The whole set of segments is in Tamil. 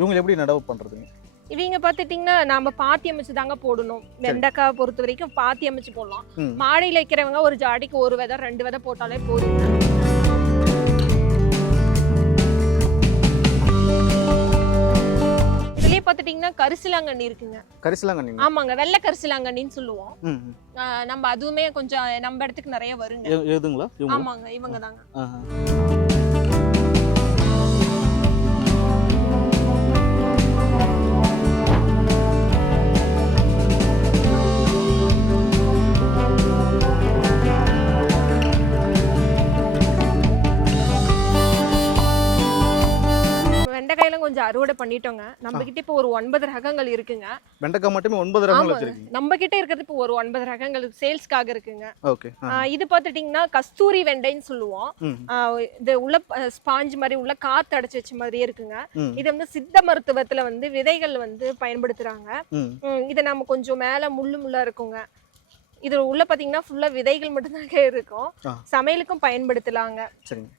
இவங்க எப்படி நடவு பண்றதுங்க? இவங்க பார்த்துட்டிங்கன்னா நாம பாத்தி அமைச்சு தாங்க போடணும். வெண்டைக்காய் பொறுத்த வரைக்கும் பாத்தி அமைச்சு போடலாம். மாடியில் வைக்கிறவங்க ஒரு ஜாடிக்கு ஒரு விதை ரெண்டு விதை போட்டாலே போதும். இதுலயே பார்த்துட்டிங்கன்னா கரிசலாங்கண்ணி இருக்குங்க. கரிசலாங்கண்ணி. ஆமாங்க வெள்ளை கரிசலாங்கண்ணின்னு சொல்லுவோம். நம்ம அதுவுமே கொஞ்சம் நம்ம இடத்துக்கு நிறைய வருங்க. ஆமாங்க இவங்க தாங்க. அறுவடை பண்ணிட்டோங்க. நம்ம கிட்ட இப்போ ஒரு ஒன்பது ரகங்கள் இருக்குங்க. வெண்டைக்காய் மட்டுமே ஒன்பது ரகங்கள். வச்சிருக்கீங்க. நம்ம கிட்ட இருக்கிறது இப்போ ஒரு ஒன்பது ரகங்கள் சேல்ஸ்க்காக இருக்குங்க. ஓகே. இது பார்த்துட்டிங்கன்னா கஸ்தூரி வெண்டைன்னு சொல்லுவோம். இது உள்ள ஸ்பாஞ்ச் மாதிரி உள்ள காத்து அடைச்சு வச்ச மாதிரியே இருக்குங்க. இது வந்து சித்த மருத்துவத்துல வந்து விதைகள் வந்து பயன்படுத்துறாங்க. இதை நம்ம கொஞ்சம் மேல முள்ளு முள்ளா இருக்குங்க. இது உள்ள பாத்தீங்கன்னா ஃபுல்லா விதைகள் மட்டும்தாங்க இருக்கும். சமையலுக்கும் பயன்படுத்தலாங்க. சரிங்க.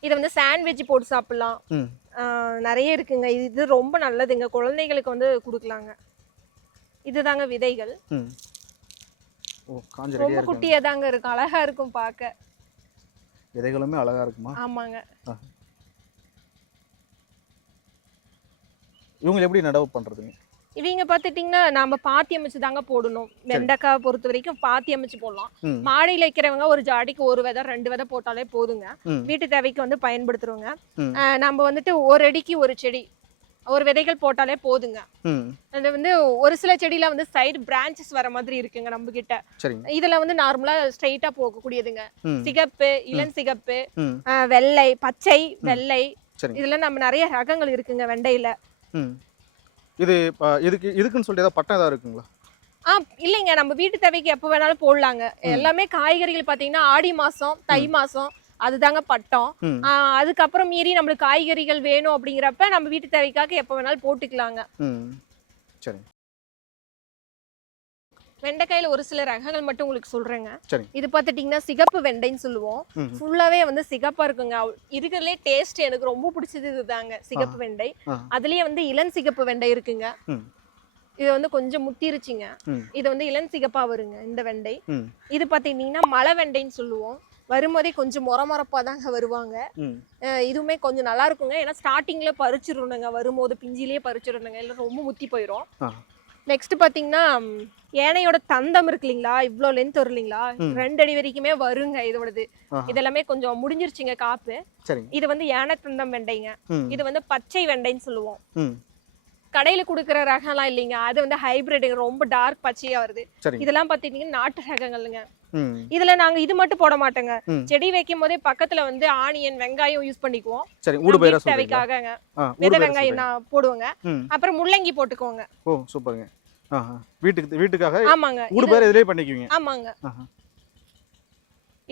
இதை வந்து சாண்ட்விச் போட்டு சாப்பிடலாம். நிறைய இருக்குங்க. இது ரொம்ப நல்லதுங்க குழந்தைகளுக்கு வந்து கொடுக்கலாங்க. இதுதாங்க விதைகள். ம். ஓ காஞ்ச ரொம்ப ரெடியா இருக்கு குட்டியா தாங்க இருக்கும். அழகா இருக்கும் பார்க்க. விதைகளுமே அழகா இருக்குமா? ஆமாங்க. இவங்க எப்படி நடவு பண்றதுங்க? இவங்க பார்த்துட்டிங்கன்னா நாம பாத்தி அமைச்சு தாங்க போடணும். வெண்டைக்காய் பொறுத்த வரைக்கும் பாத்தி அமைச்சு போடலாம். மாடியில் வைக்கிறவங்க ஒரு ஜாடிக்கு ஒரு விதை ரெண்டு விதை போட்டாலே போதுங்க. வீட்டு தேவைக்கு வந்து பயன்படுத்துறோங்க நம்ம வந்துட்டு ஒரு அடிக்கு ஒரு செடி ஒரு விதைகள் போட்டாலே போதுங்க. அது வந்து ஒரு சில செடியில வந்து சைடு பிரான்ச்சஸ் வர மாதிரி இருக்குங்க நம்ம கிட்ட இதுல வந்து நார்மலா ஸ்ட்ரைட்டா போகக்கூடியதுங்க. சிகப்பு இளம் சிகப்பு வெள்ளை பச்சை வெள்ளை. இதுல நம்ம நிறைய ரகங்கள் இருக்குங்க வெண்டையில. இது இதுக்கு இதுக்குன்னு சொல்லிட்டு ஏதாவது பட்டம் ஏதாவது இருக்குங்களா? ஆ இல்லைங்க. நம்ம வீட்டு தேவைக்கு எப்போ வேணாலும் போடலாங்க. எல்லாமே காய்கறிகள் பார்த்தீங்கன்னா ஆடி மாசம் தை மாசம் அதுதாங்க பட்டம். அதுக்கப்புறம் மீறி நம்மளுக்கு காய்கறிகள் வேணும் அப்படிங்கிறப்ப நம்ம வீட்டு தேவைக்காக எப்போ வேணாலும் போட்டுக்கலாங்க. சரிங்க. வெண்டைக்காயில ஒரு சில ரகங்கள் மட்டும் உங்களுக்கு சொல்றேங்க. இது பார்த்துட்டிங்கன்னா சிகப்பு வெண்டைன்னு சொல்லுவோம். ஃபுல்லாவே வந்து சிகப்பா இருக்குங்க. இருக்கிறதுலே டேஸ்ட் எனக்கு ரொம்ப பிடிச்சது இதுதாங்க சிகப்பு வெண்டை. அதுலயே வந்து இளம் சிகப்பு வெண்டை இருக்குங்க. இது வந்து கொஞ்சம் முத்திருச்சுங்க. இது வந்து இளம் சிகப்பா வருங்க இந்த வெண்டை. இது பார்த்தீங்கன்னா மலை வெண்டைன்னு சொல்லுவோம். வரும்போதே கொஞ்சம் முற முறப்பா தாங்க வருவாங்க. இதுவுமே கொஞ்சம் நல்லா இருக்குங்க. ஏன்னா ஸ்டார்டிங்ல பறிச்சிடணுங்க வரும்போது பிஞ்சிலேயே பறிச்சிடணுங்க. இல்லை ரொம்ப முத்தி போயிடும் நெக்ஸ்ட் பார்த்தீங்கன்னா ம், யானையோட தந்தம் இருக்கு இல்லைங்களா? இவ்வளோ லென்த் வரும் இல்லைங்களா. ரெண்டு அடி வரைக்குமே வருங்க இதோடது. இதெல்லாமே கொஞ்சம் முடிஞ்சிருச்சுங்க காப்பு. இது வந்து யானை தந்தம் வெண்டைங்க. இது வந்து பச்சை வெண்டைன்னு சொல்லுவோம். கடையில கொடுக்குற ரகம்லாம் இல்லைங்க. அது வந்து ஹைபிரிட் ரொம்ப டார்க் பச்சையா வருது. இதெல்லாம் பார்த்தீங்கன்னா நாட்டு ரகங்கள்ங்க. இதுல நாங்க இது மட்டும் போட மாட்டோங்க. செடி வைக்கும் போதே பக்கத்துல வந்து ஆனியன் வெங்காயம் யூஸ் பண்ணிக்குவோம். சரி ஊடு பயிரா தேவைக்காகங்க. வித வெங்காயம் நான் போடுவோங்க. அப்புறம் முள்ளங்கி போட்டுக்கோங்க. ஓ சூப்பருங்க. வீட்டுக்கு வீட்டுக்காக ஆமாங்க. ஊடு பயிர் இதுலயே பண்ணிக்குவீங்க. ஆமாங்க.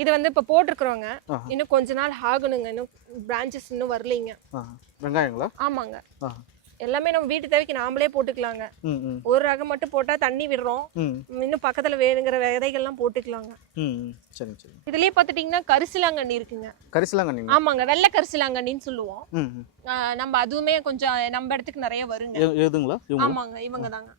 இது வந்து இப்ப போட்டிருக்கிறோங்க. இன்னும் கொஞ்ச நாள் ஆகணுங்க. இன்னும் பிரான்ச்சஸ் இன்னும் வரலைங்க. வெங்காயங்களா? ஆமாங்க. எல்லாமே நம்ம வீட்டு தேவைக்கு நாமளே போட்டுக்கலாங்க. ஒரு ரகம் மட்டும் போட்டா தண்ணி விடுறோம். இன்னும் பக்கத்துல வேணுங்கிற விதைகள்லாம் போட்டுக்கலாங்க. ம் ம். சரிங்க சரிங்க இதுலயே பார்த்துட்டீங்கன்னா கரிசலாங்கண்ணி இருக்குங்க. கரிசலாங்கண்ணி ஆமாங்க வெள்ளை கரிசலாங்கண்ணின்னு சொல்லுவோம். நம்ம அதுவுமே கொஞ்சம் நம்ம இடத்துக்கு நிறைய வருங்க. எதுங்களா? ஆமாங்க இவங்க தாங்க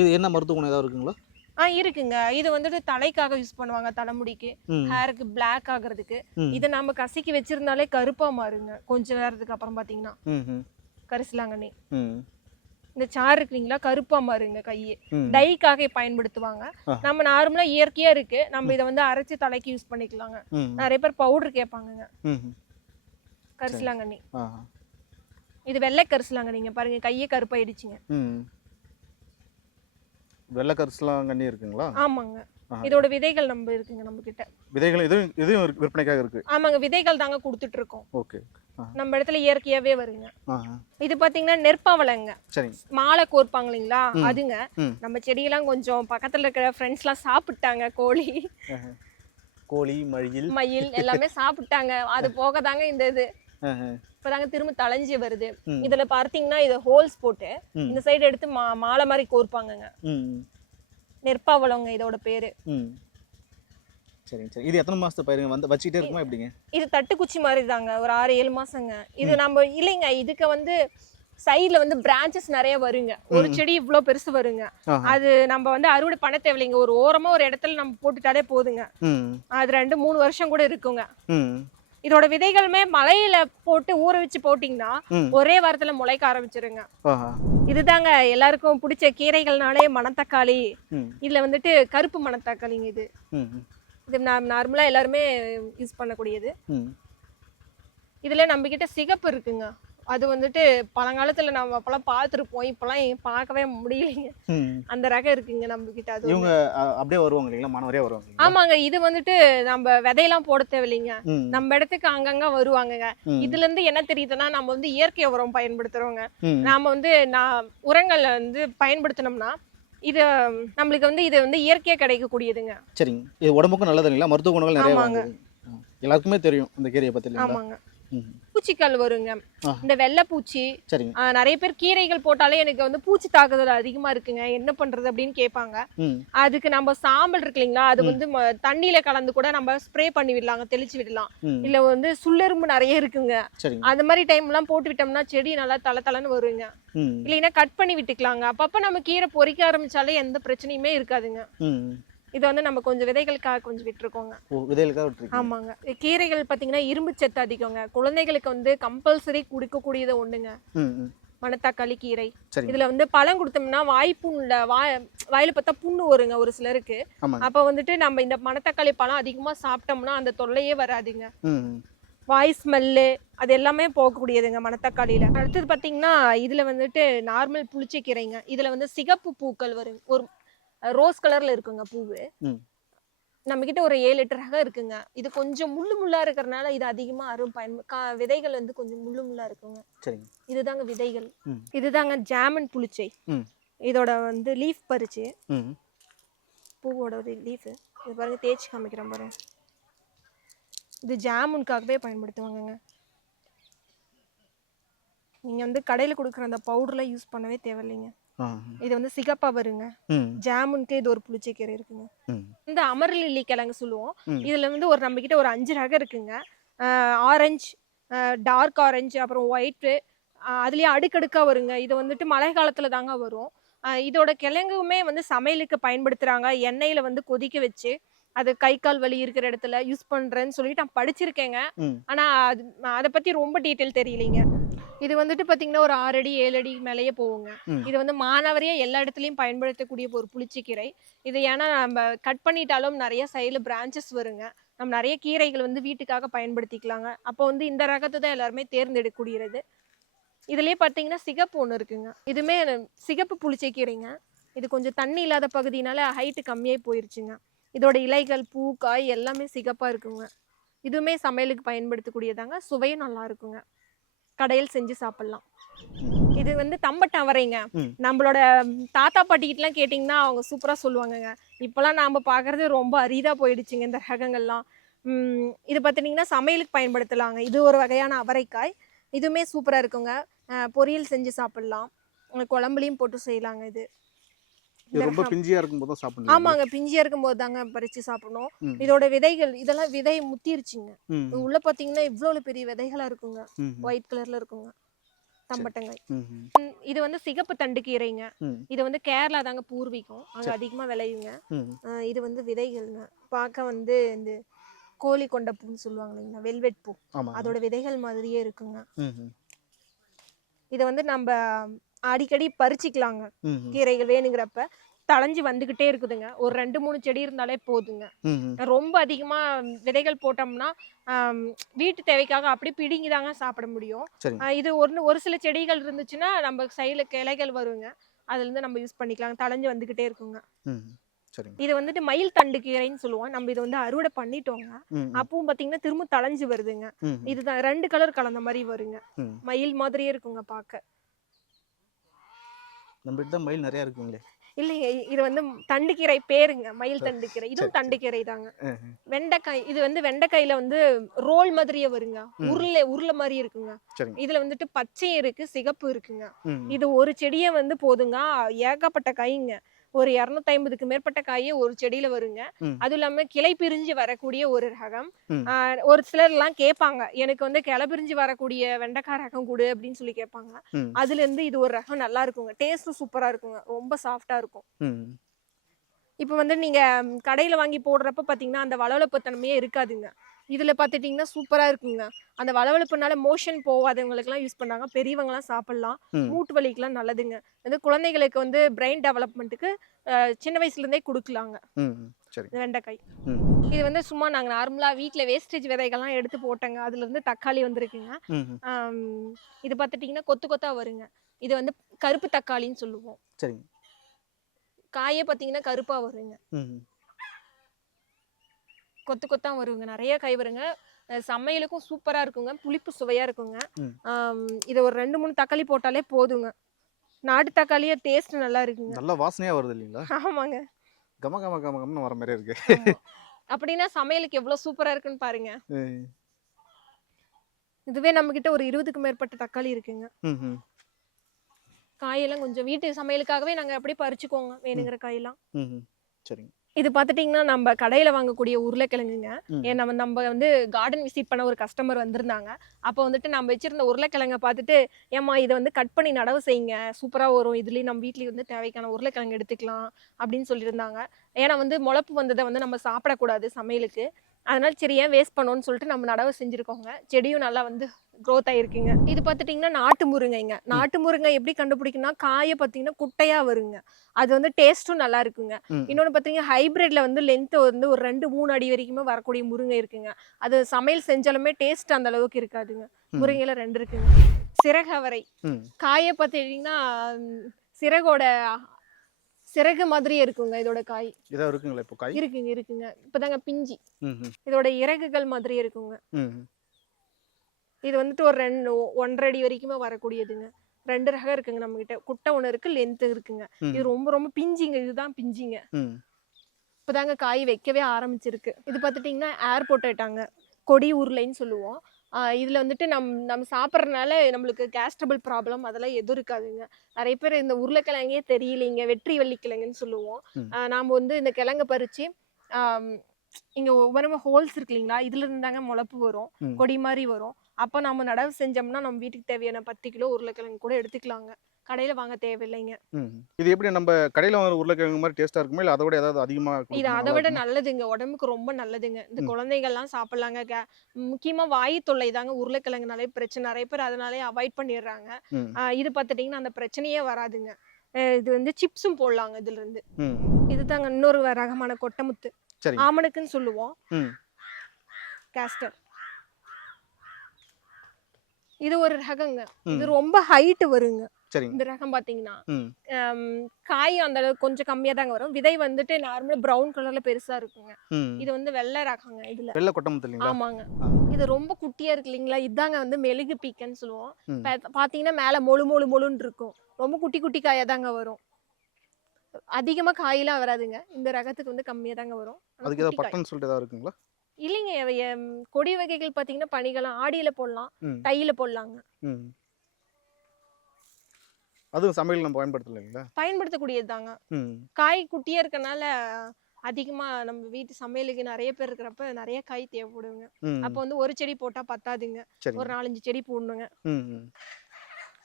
இது என்ன மருத்துவ குணம் ஏதாவது இருக்குங்களா? ஆ இருக்குங்க. இது வந்துட்டு தலைக்காக யூஸ் பண்ணுவாங்க தலைமுடிக்கு. ஹேருக்கு பிளாக் ஆகுறதுக்கு. இதை நம்ம கசக்கி வச்சிருந்தாலே கருப்பா மாறுங்க. கொஞ்ச நேரத்துக்கு அப்புறம் பாத்தீங்கன்னா. கரிசலாங்கண்ணி இந்த சாறு இருக்குங்களா? கருப்பா மாறுங்க கையே. டைக்காக பயன்படுத்துவாங்க. நம்ம நார்மலா இயற்கையா இருக்கு. நம்ம இதை வந்து அரைச்சு தலைக்கு யூஸ் பண்ணிக்கலாங்க. நிறைய பேர் பவுடர் ம். கரிசலாங்கண்ணி இது வெள்ளை கரிசலாங்கண்ணிங்க பாருங்க கையே கருப்பாயிடுச்சுங்க. ம் வெள்ளை கரிசலாங்கண்ணி இருக்குங்களா? ஆமாங்க. இதோட விதைகள் நம்ம இருக்குங்க நம்ம கிட்ட விதைகள் இதுவும் இதுவும் விற்பனைக்காக இருக்கு? ஆமாங்க விதைகள் தாங்க கொடுத்துட்டு இருக்கோம் ஓகே நம்ம இடத்துல இயற்கையாவே வருங்க. இது பாத்தீங்கன்னா நெற்பவளங்க. மாலை கோர்ப்பாங்க இல்லைங்களா. அதுங்க. நம்ம செடியெல்லாம் கொஞ்சம் பக்கத்துல இருக்கிற ஃப்ரெண்ட்ஸ்லாம் சாப்பிட்டாங்க கோழி. கோழி மழியில் மயில் எல்லாமே சாப்பிட்டாங்க. அது போக தாங்க இந்த இது. ஆஹா. இப்பதாங்க திரும்ப தளைஞ்சு வருது. இதுல பார்த்தீங்கன்னா இது ஹோல்ஸ் போட்டு. இந்த சைடு எடுத்து மா மாலை மாதிரி கோர்ப்பாங்கங்க. நெற்பவளங்க இதோட பேரு. சரிங்க சரி. இது எத்தனை மாசத்து பயிருங்க? வந்து வச்சுக்கிட்டே இருக்குமா எப்படிங்க? இது தட்டுக்குச்சி மாதிரி தாங்க ஒரு ஆறு ஏழு மாசங்க. இது நம்ம இல்லைங்க. இதுக்கு வந்து சைடுல வந்து பிரான்ச்சஸ் நிறைய வருங்க. ஒரு செடி இவ்ளோ பெருசு வருங்க. அது நம்ம வந்து அறுவடை பண்ண தேவையில்லைங்க. ஒரு ஓரமா ஒரு இடத்துல நம்ம போட்டுட்டாலே போதுங்க. அது ரெண்டு மூணு வருஷம் கூட இருக்குங்க. இதோட விதைகளுமே மலையில போட்டு ஊற வச்சு போட்டிங்கன்னா. ஒரே வாரத்துல முளைக்க ஆரம்பிச்சிருங்க. இதுதாங்க எல்லாருக்கும் பிடிச்ச கீரைகள்னாலே மணத்தக்காளி இதுல வந்துட்டு கருப்பு மணத்தக்காளிங்க இது. இது நார்மலா எல்லாருமே யூஸ் பண்ணக்கூடியது. இதுல நம்ம கிட்ட சிகப்பு இருக்குங்க. அது வந்துட்டு பழங்காலத்துல நம்ம அப்பெல்லாம் பார்த்துருப்போம். இப்பெல்லாம் பார்க்கவே முடியலைங்க. அந்த ரகம் இருக்குங்க நம்ம கிட்ட அது இவங்க அப்படியே வருவாங்க இல்லைங்களா? மாணவரே வருவாங்க? ஆமாங்க. இது வந்துட்டு நம்ம விதையெல்லாம் போட தேவையில்லைங்க. நம்ம இடத்துக்கு அங்கங்க வருவாங்கங்க. இதுல இருந்து என்ன தெரியுதுன்னா நம்ம வந்து இயற்கை உரம் பயன்படுத்துறோங்க. நாம வந்து நான் உரங்களை வந்து பயன்படுத்தினோம்னா இது நம்மளுக்கு வந்து இது வந்து இயற்கையா கிடைக்கக்கூடியதுங்க. சரிங்க. இது உடம்புக்கும் நல்லது இல்லைங்களா? மருத்துவ குணங்கள் நிறைய. எல்லாருக்குமே தெரியும் இந்த கீரையை பத்தி ஆமாங்க. ம் பூச்சிக்கல் வருங்க. இந்த வெள்ளைப்பூச்சி சரிங்க. ஆ, நிறைய பேர் கீரைகள் போட்டாலே எனக்கு வந்து பூச்சி தாக்குதல் அதிகமா இருக்குங்க. என்ன பண்றது அப்படின்னு கேட்பாங்க. அதுக்கு நம்ம சாம்பல் இருக்கு இல்லைங்களா அது வந்து தண்ணியில கலந்து கூட நம்ம ஸ்ப்ரே பண்ணி விடலாங்க தெளிச்சு விடலாம். இல்ல வந்து சுள்ளெரும்பு நிறைய இருக்குங்க. அந்த மாதிரி டைம் எல்லாம் போட்டு விட்டோம்னா செடி நல்லா தலை தலைன்னு வருங்க. இல்லைன்னா கட் பண்ணி விட்டுக்கலாங்க. அப்பப்ப நம்ம கீரை பொறிக்க ஆரம்பிச்சாலே எந்த பிரச்சனையுமே இருக்காதுங்க. இது வந்து நம்ம கொஞ்சம் விதைகளுக்காக கொஞ்சம் விட்டுருக்கோங்க. விதைகளுக்காக ஆமாங்க. கீரைகள் பாத்தீங்கன்னா இரும்பு சத்து அதிகங்க. குழந்தைகளுக்கு வந்து கம்பல்சரி குடிக்கக்கூடியது ஒண்ணுங்க. மணத்தக்காளி கீரை. இதுல வந்து பழம் கொடுத்தோம்னா வாய்ப்புண்ணுல வாய் வாயில பார்த்தா புண்ணு வருங்க ஒரு சிலருக்கு. அப்ப வந்துட்டு நம்ம இந்த மணத்தக்காளி பழம் அதிகமா சாப்பிட்டோம்னா அந்த தொல்லையே வராதுங்க. வாய் ஸ்மெல்லு அது எல்லாமே போகக்கூடியதுங்க மணத்தக்காளியில. அடுத்தது பாத்தீங்கன்னா இதுல வந்துட்டு நார்மல் புளிச்சக்கீரைங்க இதுல வந்து சிகப்பு பூக்கள் வரும். ஒரு ரோஸ் கலர்ல இருக்குங்க பூவு. நம்ம கிட்ட ஒரு ஏழு எட்டு ரகம் இருக்குங்க. இது கொஞ்சம் முள்ளு முள்ளா இருக்கிறனால இது அதிகமா அரும் பயன் விதைகள் வந்து கொஞ்சம் முள்ளு முள்ளா இருக்குங்க. இதுதாங்க விதைகள். இதுதாங்க ஜாமன் புளிச்சை. இதோட வந்து லீஃப் பறிச்சு. பூவோட ஒரு லீஃபு. இது பாருங்க தேய்ச்சி காமிக்கிறேன் பாருங்க. இது ஜாமுனுக்காகவே பயன்படுத்துவாங்கங்க. நீங்க வந்து கடையில் கொடுக்குற அந்த பவுடர்லாம் யூஸ் பண்ணவே தேவையில்லைங்க. இது வந்து சிகப்பா வருங்க. ஜாமுனுக்கு இது ஒரு புளிச்சக்கீரை இருக்குங்க. இந்த அமரலில்லி கிழங்கு சொல்லுவோம். இதுல வந்து ஒரு நம்ம கிட்ட ஒரு அஞ்சு ரகம் இருக்குங்க. ஆரஞ்சு டார்க் ஆரஞ்சு அப்புறம் ஒயிட்டு அதுலயே அடுக்கடுக்கா வருங்க. இது வந்துட்டு மழை காலத்துல தாங்க வரும். இதோட கிழங்குமே வந்து சமையலுக்கு பயன்படுத்துறாங்க. எண்ணெயில வந்து கொதிக்க வச்சு அது கை கால் வலி இருக்கிற இடத்துல யூஸ் பண்றேன்னு சொல்லிட்டு நான் படிச்சிருக்கேங்க. ஆனா அது அதை பத்தி ரொம்ப டீட்டெயில் தெரியலைங்க. இது வந்துட்டு பாத்தீங்கன்னா ஒரு ஆறு அடி ஏழு அடி மேலேயே போகுங்க. இது வந்து மானாவரியா எல்லா இடத்துலயும் பயன்படுத்தக்கூடிய ஒரு புளிச்சக்கீரை இது ஏன்னா நம்ம கட் பண்ணிட்டாலும் நிறைய சைடில் பிரான்ச்சஸ் வருங்க. நம்ம நிறைய கீரைகள் வந்து வீட்டுக்காக பயன்படுத்திக்கலாங்க. அப்போ வந்து இந்த ரகத்தை தான் எல்லாருமே தேர்ந்தெடுக்கக்கூடியது. இதுலயே பார்த்தீங்கன்னா சிகப்பு ஒன்று இருக்குங்க. இதுமே சிகப்பு புளிச்சக்கீரைங்க இது கொஞ்சம் தண்ணி இல்லாத பகுதினால ஹைட்டு கம்மியாகி போயிருச்சுங்க. இதோட இலைகள் பூ காய் எல்லாமே சிகப்பா இருக்குங்க. இதுவுமே சமையலுக்கு பயன்படுத்தக்கூடியதாங்க. சுவையும் நல்லா இருக்குங்க. கடையில் செஞ்சு சாப்பிடலாம். இது வந்து தம்பட்ட அவரைங்க. நம்மளோட தாத்தா பாட்டிக்கிட்டலாம் கேட்டிங்கன்னா அவங்க சூப்பராக சொல்லுவாங்கங்க. இப்போலாம் நாம் பார்க்குறது ரொம்ப அரிதாக போயிடுச்சுங்க இந்த ரகங்கள்லாம் இது பார்த்துட்டிங்கன்னா சமையலுக்கு பயன்படுத்தலாங்க. இது ஒரு வகையான அவரைக்காய். இதுவுமே சூப்பராக இருக்குங்க. பொரியல் செஞ்சு சாப்பிடலாம். குழம்புலையும் போட்டு செய்யலாங்க இது. இது ரொம்ப. பிஞ்சியா இருக்கும்போது தான் சாப்பிடணும் ஆமாங்க பிஞ்சியா இருக்கும்போது தாங்க பறிச்சு சாப்பிடணும். இதோட விதைகள் இதெல்லாம் விதை முத்திருச்சுங்க. உள்ள பாத்தீங்கன்னா இவ்வளவு பெரிய விதைகளா இருக்குங்க. ஒயிட் கலர்ல இருக்குங்க. தம்பட்டங்காய் இது வந்து சிகப்பு தண்டு கீரைங்க இது வந்து கேரளா தாங்க பூர்வீகம். அங்க அதிகமா விளையுங்க. இது வந்து விதைகள்ங்க. பார்க்க வந்து இந்த கோழி கொண்ட பூன்னு சொல்லுவாங்க இல்லைங்களா? வெல்வெட் பூ. அதோட விதைகள் மாதிரியே இருக்குங்க. இதை வந்து நம்ம அடிக்கடி பறிச்சுக்கலாங்க. கீரைகள் வேணுங்கிறப்ப தளைஞ்சு வந்துகிட்டே இருக்குதுங்க. ஒரு ரெண்டு மூணு செடி இருந்தாலே போதுங்க. ரொம்ப அதிகமா விதைகள் போட்டோம்னா வீட்டு தேவைக்காக அப்படியே பிடுங்கி தாங்க சாப்பிட முடியும். இது ஒரு ஒரு சில செடிகள் இருந்துச்சுன்னா நம்ம சைடில் கிளைகள் வருங்க. அதுல இருந்து நம்ம யூஸ் பண்ணிக்கலாம் தளைஞ்சு வந்துகிட்டே இருக்குங்க. இது வந்துட்டு மயில் தண்டு கீரைன்னு சொல்லுவோம். நம்ம இதை வந்து அறுவடை பண்ணிட்டோங்க. அப்பவும் பாத்தீங்கன்னா திரும்ப தளைஞ்சு வருதுங்க. இதுதான் ரெண்டு கலர் கலந்த மாதிரி வருங்க. மயில் மாதிரியே இருக்குங்க பார்க்க நம்மகிட்ட தான் மயில் நிறையா இருக்குங்களே. இல்லைங்க இது வந்து தண்டு கீரை பேருங்க மயில் தண்டு கீரை இதுவும் சரி, தண்டு கீரை தாங்க. வெண்டைக்காய் இது வந்து வெண்டைக்காயில வந்து ரோல் மாதிரியே வருங்க. உருளை உருளை மாதிரி இருக்குங்க. இதுல வந்துட்டு பச்சையும் இருக்கு சிகப்பு இருக்குங்க. இது ஒரு செடியே வந்து போதுங்க ஏகப்பட்ட காய்ங்க. ஒரு இரநூத்தி ஐம்பதுக்கு மேற்பட்ட காயே ஒரு செடியில வருங்க. அதுவும் இல்லாம கிளை பிரிஞ்சு வரக்கூடிய ஒரு ரகம். ஒரு சிலர் எல்லாம் கேட்பாங்க. எனக்கு வந்து கிளை பிரிஞ்சு வரக்கூடிய வெண்டைக்காய் ரகம் கொடு அப்படின்னு சொல்லி கேட்பாங்க. அதுல இருந்து இது ஒரு ரகம் நல்லா இருக்குங்க. டேஸ்ட்டும் சூப்பரா இருக்குங்க. ரொம்ப சாஃப்டா இருக்கும். இப்போ வந்து நீங்க கடையில வாங்கி போடுறப்ப பாத்தீங்கன்னா அந்த வளவளப்பு தன்மையே இருக்காதுங்க. இதுல பாத்துட்டீங்கன்னா சூப்பரா இருக்குங்க. அந்த வளவளப்புனால மோஷன் போகாதவங்களுக்குலாம் யூஸ் பண்ணாங்க. பெரியவங்கலாம் சாப்பிடலாம். மூட்டு வலிக்கெல்லாம் நல்லதுங்க. வந்து குழந்தைகளுக்கு வந்து பிரெயின் டெவலப்மெண்ட்டுக்கு சின்ன வயசுல இருந்தே கொடுக்கலாங்க வெண்டைக்காய். இது வந்து சும்மா நாங்க நார்மலா வீட்ல வேஸ்டேஜ் விதைகள்லாம் எடுத்து போட்டேங்க. அதுல இருந்து தக்காளி வந்திருக்குங்க. இது பார்த்துட்டிங்கன்னா கொத்து கொத்தா வருங்க. இது வந்து கருப்பு தக்காளின்னு சொல்லுவோம். சரிங்க. காயே பார்த்தீங்கன்னா கருப்பா வருங்க. கொத்து கொத்தா வருங்க. நிறைய காய் வருங்க. சமையலுக்கும் சூப்பரா இருக்குங்க. புளிப்பு சுவையா இருக்குங்க. இது ஒரு ரெண்டு மூணு தக்காளி போட்டாலே போதுங்க. நாட்டு தக்காளியே டேஸ்ட் நல்லா இருக்குங்க. நல்ல வாசனையா வருது இல்லைங்களா? ஆமாங்க. கம கம கம கமன்னு வர மாதிரியே இருக்கு. அப்படின்னா சமையலுக்கு எவ்வளவு சூப்பரா இருக்குன்னு பாருங்க. இதுவே நம்ம கிட்ட ஒரு இருபதுக்கு மேற்பட்ட தக்காளி இருக்குங்க. காயெல்லாம் கொஞ்சம் வீட்டு சமையலுக்காகவே நாங்க அப்படியே பறிச்சுக்கோங்க வேணுங்கிற காயெல்லாம். சரிங்க. இது பார்த்துட்டிங்கன்னா நம்ம கடையில் வாங்கக்கூடிய உருளைக்கிழங்குங்க. நம்ம நம்ம வந்து கார்டன் விசிட் பண்ண ஒரு கஸ்டமர் வந்திருந்தாங்க. அப்போ வந்துட்டு நம்ம வச்சிருந்த உருளைக்கிழங்கை பார்த்துட்டு ஏம்மா இதை வந்து கட் பண்ணி நடவு செய்யுங்க. சூப்பராக வரும். இதுலேயும் நம்ம வீட்லேயும் வந்து தேவைக்கான உருளைக்கிழங்கு எடுத்துக்கலாம். அப்படின்னு சொல்லியிருந்தாங்க. ஏன்னா வந்து முளப்பு வந்ததை வந்து நம்ம சாப்பிடக்கூடாது சமையலுக்கு. அதனால சரி ஏன் வேஸ்ட் பண்ணோம்னு சொல்லிட்டு நம்ம நடவு செஞ்சுருக்கோங்க. செடியும் நல்லா வந்து க்ரோத் ஆயிருக்குங்க. இது பார்த்துட்டிங்கன்னா நாட்டு முருங்கைங்க. நாட்டு முருங்கை எப்படி கண்டுபிடிக்கும்னா காயை பார்த்தீங்கன்னா குட்டையாக வருங்க. அது வந்து டேஸ்ட்டும் நல்லா இருக்குங்க. இன்னொன்று பார்த்தீங்கன்னா ஹைபிரிட்ல வந்து லென்த் வந்து ஒரு ரெண்டு மூணு அடி வரைக்குமே வரக்கூடிய முருங்கை இருக்குங்க. அது சமையல் செஞ்சாலுமே டேஸ்ட் அந்த அளவுக்கு இருக்காதுங்க. முருங்கையில ரெண்டு இருக்குங்க. சிறகவரை காயை பார்த்துக்கிட்டிங்கன்னா ம், சிறகோட சிறகு மாதிரியே இருக்குங்க இதோட காய். இதா இருக்குங்களா இப்போ காய்? இருக்குங்க இருக்குங்க. இப்போதாங்க பிஞ்சி. இதோட இறகுகள் மாதிரியே இருக்குங்க. இது வந்துட்டு ஒரு ரெண்டு ஒன்றரை அடி வரைக்குமே வரக்கூடியதுங்க. ரெண்டு ரகம் இருக்குங்க நம்ம கிட்ட குட்டை ஒன்று இருக்கு லென்த் இருக்குங்க. இது ரொம்ப ரொம்ப பிஞ்சிங்க. இதுதான் பிஞ்சிங்க. இப்போதாங்க காய் வைக்கவே ஆரம்பிச்சிருக்கு. இது பார்த்துட்டிங்கன்னா ஏர் பொட்டேட்டாங்க கொடி உருளைன்னு சொல்லுவோம். இதுல வந்துட்டு நம் நம்ம சாப்பிட்றதுனால நம்மளுக்கு கேஸ்ட்ரபிள் ப்ராப்ளம் அதெல்லாம் எதுவும் இருக்காதுங்க. நிறைய பேர் இந்த உருளைக்கிழங்கே தெரியலைங்க வெற்றி வள்ளிக்கிழங்குன்னு சொல்லுவோம். நாம வந்து இந்த கிழங்க பறிச்சு ஆம், இங்க ஒவ்வொரு ஹோல்ஸ் இருக்கு இல்லைங்களா? இதுல இருந்தாங்க முளப்பு வரும். கொடி மாதிரி வரும். அப்போ நம்ம நடவு செஞ்சோம்னா நம்ம வீட்டுக்கு தேவையான பத்து கிலோ உருளைக்கிழங்கு கூட எடுத்துக்கலாங்க. கடையில வாங்க தேவையில்லைங்க. இது எப்படி நம்ம கடையில் வாங்குற உருளைக்கிழங்கு மாதிரி டேஸ்ட்டாக இருக்குமா? இல்லை அதை விட ஏதாவது அதிகமாக இது அதை விட நல்லதுங்க. உடம்புக்கு ரொம்ப நல்லதுங்க. இந்த. குழந்தைகள்லாம் சாப்பிடலாங்க. கே- முக்கியமா வாயு தொல்லை தாங்க உருளைக்கிழங்குனாலே பிரச்சனை. நிறைய பேர் அதனாலே அவாய்ட் பண்ணிடுறாங்க. இது பார்த்துட்டிங்கன்னா அந்த பிரச்சனையே வராதுங்க. இது வந்து சிப்ஸும் போடலாங்க இதுல இருந்து ம் இதுதாங்க இன்னொரு ரகமான கொட்டமுத்து. ஆமணுக்குன்னு சொல்லுவோம். கேஸ்டர். இது ஒரு ரகங்க. இது ரொம்ப ஹைட் வருங்க. இந்த ரகம் பாத்தீங்கன்னா. காய் அந்த அளவுக்கு கொஞ்சம் கம்மியா தாங்க வரும். விதை வந்துட்டு நார்மலா பிரவுன் கலர்ல பெருசா இருக்குங்க. இது வந்து வெள்ளை ரகங்க இதுல. வெள்ளை இல்லைங்களா ஆமாங்க. இது ரொம்ப குட்டியா இருக்கு இல்லைங்களா? இதாங்க வந்து மெழுகு பீக்கன்னு சொல்லுவோம். பாத்தீங்கன்னா மேல மொழு மொழு மொழுன்னு இருக்கும். ரொம்ப குட்டி குட்டி காயா தாங்க வரும். அதிகமா காயெல்லாம் வராதுங்க. இந்த ரகத்துக்கு வந்து கம்மியா தாங்க வரும். அதுக்கு ஏதாவது குட்டி. பட்டன் சொல்லிட்டு ஏதாவது இருக்குங்களா? இல்லைங்க கொடி வகைகள் பாத்தீங்கன்னா பனிகளாம் ஆடியில போடலாம் தையில போடலாங்க. அதுவும் சமையல் நம்ம பயன்படுத்தலைங்களா? பயன்படுத்தக்கூடியது தாங்க காய் குட்டியா இருக்கனால அதிகமா நம்ம வீட்டு சமையலுக்கு நிறைய பேர் இருக்கிறப்ப நிறைய காய் தேவைப்படுங்க. அப்போ வந்து ஒரு செடி போட்டா பத்தாதுங்க. ஒரு நாலஞ்சு செடி போடணுங்க.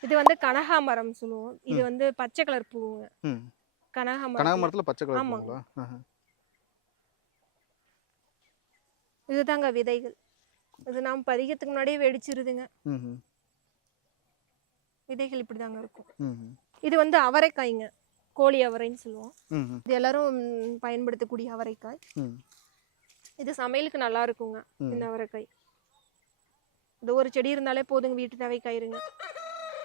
இது வந்து கனகாமரம் சொல்லுவோம். இது வந்து பச்சை கலர் பூவுங்க. கனகாமரம் கனகாமரத்தில் பச்சை கலர் ஆமாங்க. இருக்குங்களா ஆஹா. இதுதாங்க விதைகள். இது நாம் பதிகத்துக்கு முன்னாடியே வெடிச்சிருதுங்க. விதைகள் இப்படிதாங்க இருக்கும். இது வந்து அவரைக்காய்ங்க. கோழி அவரைன்னு சொல்லுவோம். இது எல்லாரும் பயன்படுத்தக்கூடிய அவரைக்காய். இது சமையலுக்கு நல்லா இருக்குங்க. இந்த அவரைக்காய். இது ஒரு செடி இருந்தாலே போதுங்க வீட்டு தேவைக்காயிருங்க.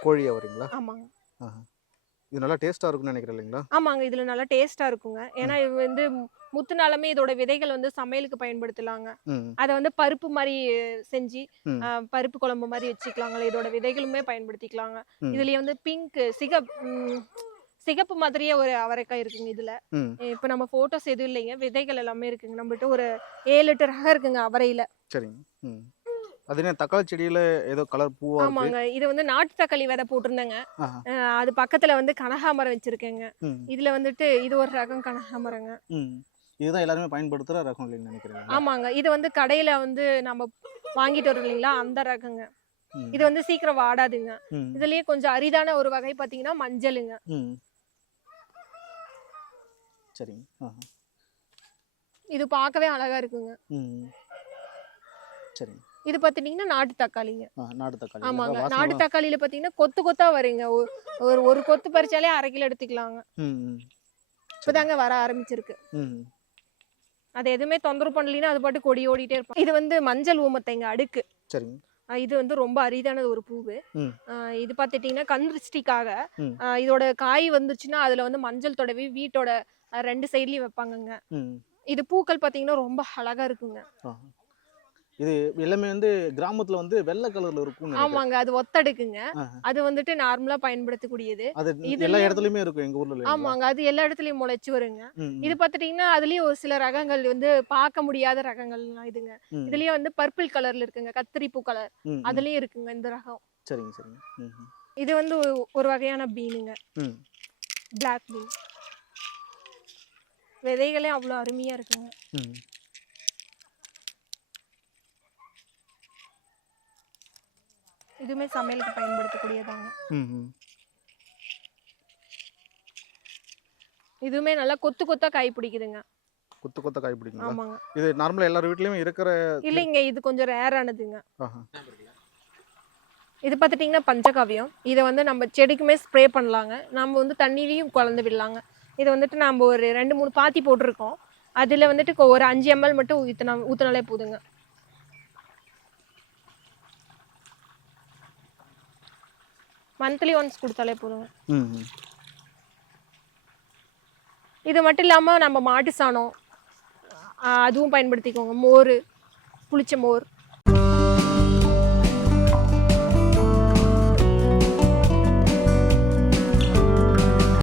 கோழி அவரைங்களா? ஆமாங்க. இது நல்லா டேஸ்ட்டாக இருக்கும்னு நினைக்கிறேன் இல்லைங்களா? ஆமாங்க. இதுல நல்லா டேஸ்டா இருக்குங்க. ஏன்னா இது வந்து முத்துனாலுமே இதோட விதைகள் வந்து சமையலுக்கு பயன்படுத்தலாங்க. அதை வந்து பருப்பு மாதிரி செஞ்சு பருப்பு குழம்பு மாதிரி வச்சுக்கலாங்களே. இதோட விதைகளுமே பயன்படுத்திக்கலாங்க. இதுலயே வந்து பிங்க் சிகப் சிகப்பு மாதிரியே ஒரு அவரைக்காய் இருக்குங்க இதுல. இப்போ நம்ம போட்டோஸ் எதுவும் இல்லைங்க. விதைகள் எல்லாமே இருக்குங்க. நம்மகிட்ட ஒரு ஏழு எட்டு ரகம் இருக்குங்க அவரையில. சரிங்க. அது என்ன தக்காளி செடியில ஏதோ கலர் பூவா இருக்கு? ஆமாங்க. இது வந்து நாட்டு தக்காளி விதை போட்டிருந்தேங்க. அது பக்கத்துல வந்து கனகாமரம் வச்சிருக்கேங்க. இதுல வந்துட்டு இது ஒரு ரகம் கனகாமரங்க இதுதான் எல்லாருமே பயன்படுத்துற ரகம் இல்லைன்னு நினைக்கிறேன் ஆமாங்க. இது வந்து கடையில வந்து நம்ம வாங்கிட்டு வரோம் இல்லைங்களா அந்த ரகங்க. இது வந்து சீக்கிரம் வாடாதுங்க. இதுலயே கொஞ்சம் அரிதான ஒரு வகை பாத்தீங்கன்னா மஞ்சளுங்க. சரிங்க. இது பார்க்கவே அழகா இருக்குங்க. சரிங்க. இது பாத்தீங்கன்னா நாட்டு தக்காளிங்க. நாட்டு தக்காளி. ஆமாங்க. நாட்டு தக்காளியில பாத்தீங்கன்னா கொத்து கொத்தா வருங்க. ஒரு- ஒரு கொத்து பறிச்சாலே அரை கிலோ எடுத்துக்கலாங்க. இப்பதாங்க வர ஆரம்பிச்சிருக்கு. அது எதுவுமே தொந்தரவு பண்ணலைன்னா அது பாட்டு கொடி ஓடிட்டே இருப்போம் இது வந்து மஞ்சள் ஊமத்தைங்க அடுக்கு. சரிங்க. இது வந்து ரொம்ப அரிதானது ஒரு பூவு. இது பார்த்துட்டிங்கன்னா கண் திருஷ்டிக்காக ம். ஆஹ் இதோட காய் வந்துச்சுன்னா அதில் வந்து மஞ்சள் தடவி வீட்டோட ரெண்டு சைட்லேயும் வைப்பாங்கங்க. இது பூக்கள் பார்த்தீங்கன்னா ரொம்ப அழகா இருக்குங்க. இது எல்லாமே வந்து கிராமத்துல வந்து வெள்ளை கலர்ல நினைக்கிறேன். ஆமாங்க அது ஒத்தடுக்குங்க. அது வந்துட்டு நார்மலா பயன்படுத்தக்கூடியது. அது இதுலயும் எல்லா இடத்துலயுமே இருக்கும் எங்க ஊர்ல? ஆமாங்க அது எல்லா இடத்துலயும் முளைச்சு வருங்க. இது பார்த்துட்டிங்கன்னா அதுலயும் ஒரு சில ரகங்கள் வந்து பார்க்க முடியாத ரகங்கள்லாம் இதுங்க. ம், இதுலயே வந்து பர்பிள் கலர்ல இருக்குங்க கத்திரி பூ கலர். அதுலயும் இருக்குங்க இந்த ரகம். சரிங்க சரிங்க. இது வந்து ஒரு- வகையான பீனுங்க. பிளாக் பீன் விதைகளே அவ்வளோ அருமையா இருக்குங்க. இதுவுமே சமையலுக்கு பயன்படுத்தக்கூடியதாங்க. இதுவுமே நல்லா கொத்து கொத்தா காய் பிடிக்குதுங்க. கொத்து கொத்த காய் பிடிக்குங்களா? ஆமாங்க. இது நார்மலா எல்லார் வீட்லயும் இருக்கிற இல்லைங்க இது கொஞ்சம் ரேரானதுங்க ஆஹா. இது பார்த்துட்டிங்கன்னா பஞ்சகாவியம். இதை வந்து நம்ம செடிக்குமே ஸ்ப்ரே பண்ணலாங்க. நம்ம வந்து தண்ணியிலையும் கலந்து விடலாங்க. இதை வந்துட்டு நம்ம ஒரு ரெண்டு மூணு பாத்தி போட்டிருக்கோம். அதில் வந்துட்டு கொ- ஒரு அஞ்சு எம்எல் மட்டும் ஊற்றினா ஊற்றினாலே போதுங்க. மந்த்லி ஒன்ஸ் கொடுத்தாலே போதுங்க. ம், ம். இது மட்டும் இல்லாமல் நம்ம மாட்டு சாணம் அதுவும் பயன்படுத்திக்கோங்க. மோர் புளிச்ச மோர்.